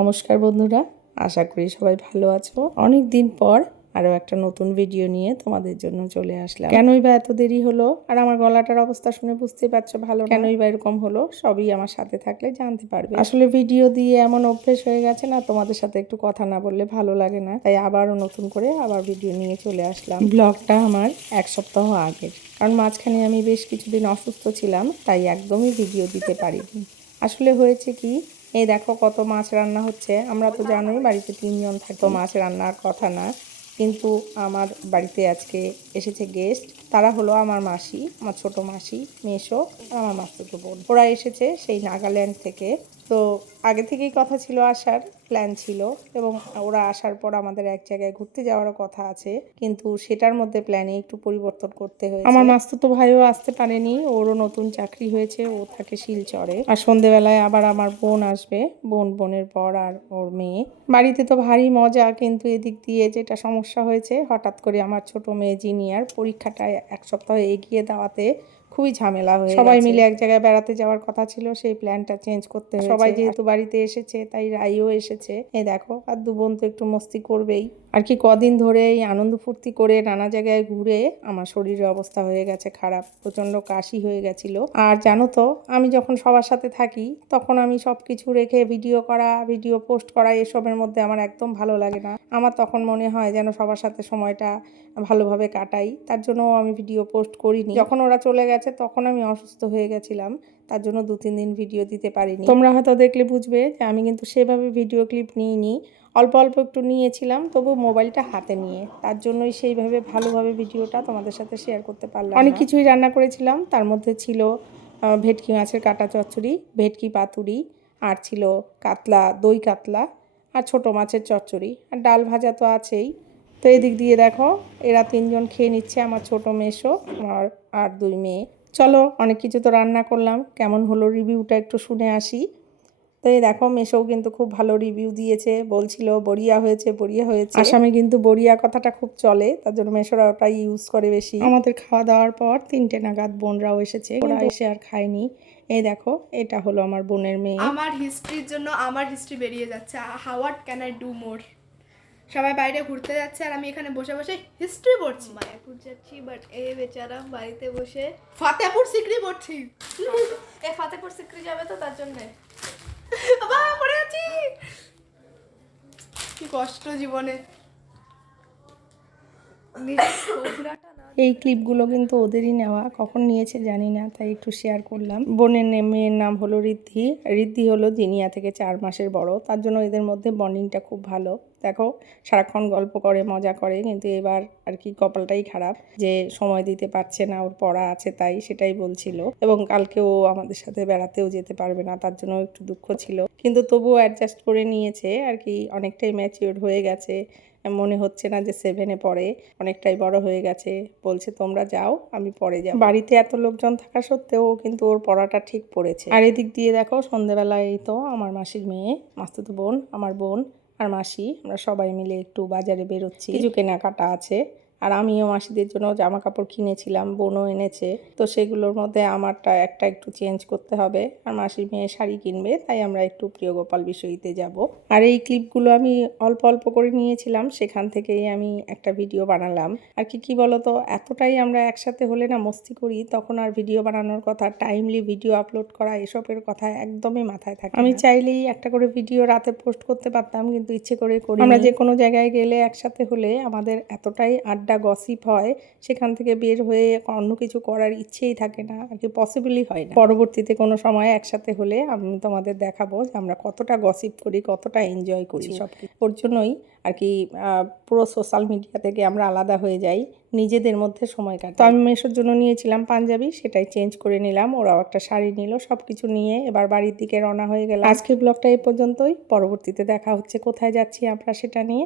নমস্কার বন্ধুরা, আশা করি সবাই ভালো আছো। অনেক দিন পর আরও একটা নতুন ভিডিও নিয়ে তোমাদের জন্য চলে আসলাম। কেনই বা এত দেরি হলো, আর আমার গলাটার অবস্থা শুনে বুঝতেই পারছো ভালো কেনই বা এরকম হলো, সবই আমার সাথে থাকলে জানতে পারবে। আসলে ভিডিও দিয়ে এমন অভ্যেস হয়ে গেছে না, তোমাদের সাথে একটু কথা না বললে ভালো লাগে না, তাই আবারও নতুন করে আবার ভিডিও নিয়ে চলে আসলাম। ব্লগটা আমার এক সপ্তাহ আগের, কারণ মাঝখানে আমি বেশ কিছুদিন অসুস্থ ছিলাম, তাই একদমই ভিডিও দিতে পারিনি। আসলে হয়েছে কি, এই দেখো কত মাছ রান্না হচ্ছে। আমরা তো জানোই বাড়িতে 3 জন থাকতো, মাছ রান্নার কথা না, কিন্তু আমার বাড়িতে আজকে এসেছে গেস্ট। তারা হলো আমার মাসি, আমার ছোট মাসি, মেসো আর আমার মাস্তুতো বোন। ওরা এসেছে সেই নাগাল্যান্ড থেকে। তো আগে থেকেই কথা ছিল, আসার প্ল্যান ছিল, এবং ওরা আসার পর আমাদের এক জায়গায় ঘুরতে যাওয়ারও কথা আছে, কিন্তু সেটার মধ্যে প্ল্যানে একটু পরিবর্তন করতে হয়েছে। আমার মাস্তুতো ভাইও আসতে পারেনি, ওরও নতুন চাকরি হয়েছে, ও থাকে শিলচরে। আর সন্ধেবেলায় আবার আমার বোন আসবে, বোনের পর আর ওর মেয়ে। বাড়িতে তো ভারী মজা, কিন্তু এদিক দিয়ে যেটা সমস্যা হয়েছে, হঠাৎ করে আমার ছোট মেয়ে জিনিয়ার পরীক্ষাটা এক সপ্তাহ এগিয়ে দেওয়াতে খুবই ঝামেলা হয়ে সবাই মিলে এক জায়গায় বেড়াতে যাওয়ার কথা ছিল, সেই প্ল্যানটা চেঞ্জ করতে হয়েছে। সবাই যেহেতু বাড়িতে এসেছে, তাই রাইও এসেছে। এই দেখো, আর দু বোন তো একটু মস্তি করবেই। আর কি কদিন ধরে এই আনন্দ ফুর্তি করে নানা জায়গায় ঘুরে আমার শরীরের অবস্থা হয়ে গেছে খারাপ, প্রচন্ড কাশি হয়ে গেছিল। আর জানো তো, আমি যখন সবার সাথে থাকি তখন আমি সব কিছু রেখে ভিডিও করা, ভিডিও পোস্ট করা, এসবের মধ্যে আমার একদম ভালো লাগে না। আমার তখন মনে হয় যেন সবার সাথে সময়টা ভালোভাবে কাটাই, তার জন্য আমি ভিডিও পোস্ট করিনি। যখন ওরা চলে গেছে তখন আমি অসুস্থ হয়ে গেছিলাম, তার জন্য 2-3 দিন ভিডিও দিতে পারিনি। তোমরা হয়তো দেখলে বুঝবে যে আমি কিন্তু সেভাবে ভিডিও ক্লিপ নিইনি, অল্প অল্প একটু নিয়েছিলাম, তবু মোবাইলটা হাতে নিয়ে, তার জন্যই সেইভাবে ভালোভাবে ভিডিওটা তোমাদের সাথে শেয়ার করতে পারলাম। অনেক কিছুই রান্না করেছিলাম, তার মধ্যে ছিল ভেটকি মাছের কাটা চচ্চড়ি, ভেটকি পাতুরি, আর ছিল কাতলা, দই কাতলা, আর ছোট মাছের চচ্চড়ি, আর ডাল ভাজা তো আছেই। তো এদিক দিয়ে দেখো এরা 3 জন খেয়ে নিচ্ছে, আমার ছোট মেসো, আমার আর 2 মেয়ে। চলো, অনেক কিছু তো রান্না করলাম, কেমন হলো রিভিউটা একটু শুনে আসি। তো এই দেখো, মেসোও কিন্তু খুব ভালো রিভিউ দিয়েছে, বলছিল বড়িয়া হয়েছে, বড়িয়া হয়েছে। আসামে কিন্তু বড়িয়া কথাটা খুব চলে, তার জন্য মেসোরা ওটাই ইউজ করে বেশি। আমাদের খাওয়া দাওয়ার পর 3টে নাগাদ বোনরাও এসেছে, ওরা এসে আর খায়নি। এই দেখো, এটা হলো আমার বোনের মেয়ে। আমার হিস্ট্রির জন্য আমার হিস্ট্রি বেরিয়ে যাচ্ছে। What can I do more? সবাই বাইরে ঘুরতে যাচ্ছে আর আমি এখানে বসে বসে হিস্ট্রি পড়ছি। মায়াপুর যাচ্ছি, বাট এ বেচারা বাড়িতে বসে ফতেপুর সিকরি পড়ছি। এ ফাতেপুর সিকরি যাবে তো, তার জন্য বাবা পড়ে আছি। কি কষ্ট জীবনে। এই ক্লিপগুলো কিন্তু ওদেরই নেওয়া, কখন নিয়েছে জানি না, তাই একটু শেয়ার করলাম। বোনের মেয়ের নাম হলো ঋদ্ধি। ঋদ্ধি হলো জিনিয়া থেকে 4 মাসের বড়, তার জন্য এদের মধ্যে বন্ডিংটা খুব ভালো। দেখো, সারাক্ষণ গল্প করে, মজা করে, কিন্তু এবার আর কি কপালটাই খারাপ যে সময় দিতে পারছে না, ওর পড়া আছে তাই, সেটাই বলছিল। এবং কালকে ও আমাদের সাথে বেড়াতেও যেতে পারবে না, তার জন্য একটু দুঃখ ছিল, কিন্তু তবুও অ্যাডজাস্ট করে নিয়েছে আর কি। অনেকটাই ম্যাচিওর হয়ে গেছে, মনে হচ্ছে না যে 7-এ পড়ে, অনেকটাই বড় হয়ে গেছে। বলছে তোমরা যাও, আমি পরে যাব। বাড়িতে এত লোকজন থাকা সত্ত্বেও কিন্তু ওর পড়াটা ঠিক পড়েছে। আর এদিক দিয়ে দেখো, সন্ধ্যেবেলায় এই তো আমার মাসির মেয়ে, মাস্তুতো বোন, আমার বোন আর মাসি, আমরা সবাই মিলে একটু বাজারে বেরোচ্ছি, কিছু কেনাকাটা আছে। আর আমিও মাসিদের জন্য জামা কাপড় কিনেছিলাম, বোনও এনেছে, তো সেগুলোর মধ্যে আমারটা একটা একটু চেঞ্জ করতে হবে। আর মাসির মেয়ে শাড়ি কিনবে, তাই আমরা একটু প্রিয় গোপাল বিষয়ীতে যাব। আর এই ক্লিপগুলো আমি অল্প অল্প করে নিয়েছিলাম, সেখান থেকেই আমি একটা ভিডিও বানালাম। আর কি বলতো, এতটাই আমরা একসাথে হলে না মস্তি করি, তখন আর ভিডিও বানানোর কথা, টাইমলি ভিডিও আপলোড করা, এসবের কথা একদমই মাথায় থাকে। আমি চাইলেই একটা করে ভিডিও রাতে পোস্ট করতে পারতাম, কিন্তু ইচ্ছে করে করি। আমরা যে কোনো জায়গায় গেলে একসাথে হলে আমাদের এতটাই আড্ডা, গসিপ হয়, সেখান থেকে বের হয়ে অন্য কিছু করার ইচ্ছেই থাকে না আর কি, পসিবলই হয় না। পরবর্তীতে কোনো সময় একসাথে হলে আমি তোমাদের দেখাবো যে আমরা কতটা গসিপ করি, কতটা এনজয় করি সব কিছু। ওর জন্যই আর কি পুরো সোশ্যাল মিডিয়া থেকে আমরা আলাদা হয়ে যাই, নিজেদের মধ্যে সময় কাটাই। তো আমি মেশোর জন্য নিয়েছিলাম পাঞ্জাবি, সেটাই চেঞ্জ করে নিলাম, ওরাও একটা শাড়ি নিল, সব কিছু নিয়ে এবার বাড়ির দিকে রওনা হয়ে গেলাম। আজকের ব্লগটা এই পর্যন্তই, পরবর্তীতে দেখা হচ্ছে কোথায় যাচ্ছি আমরা সেটা নিয়ে।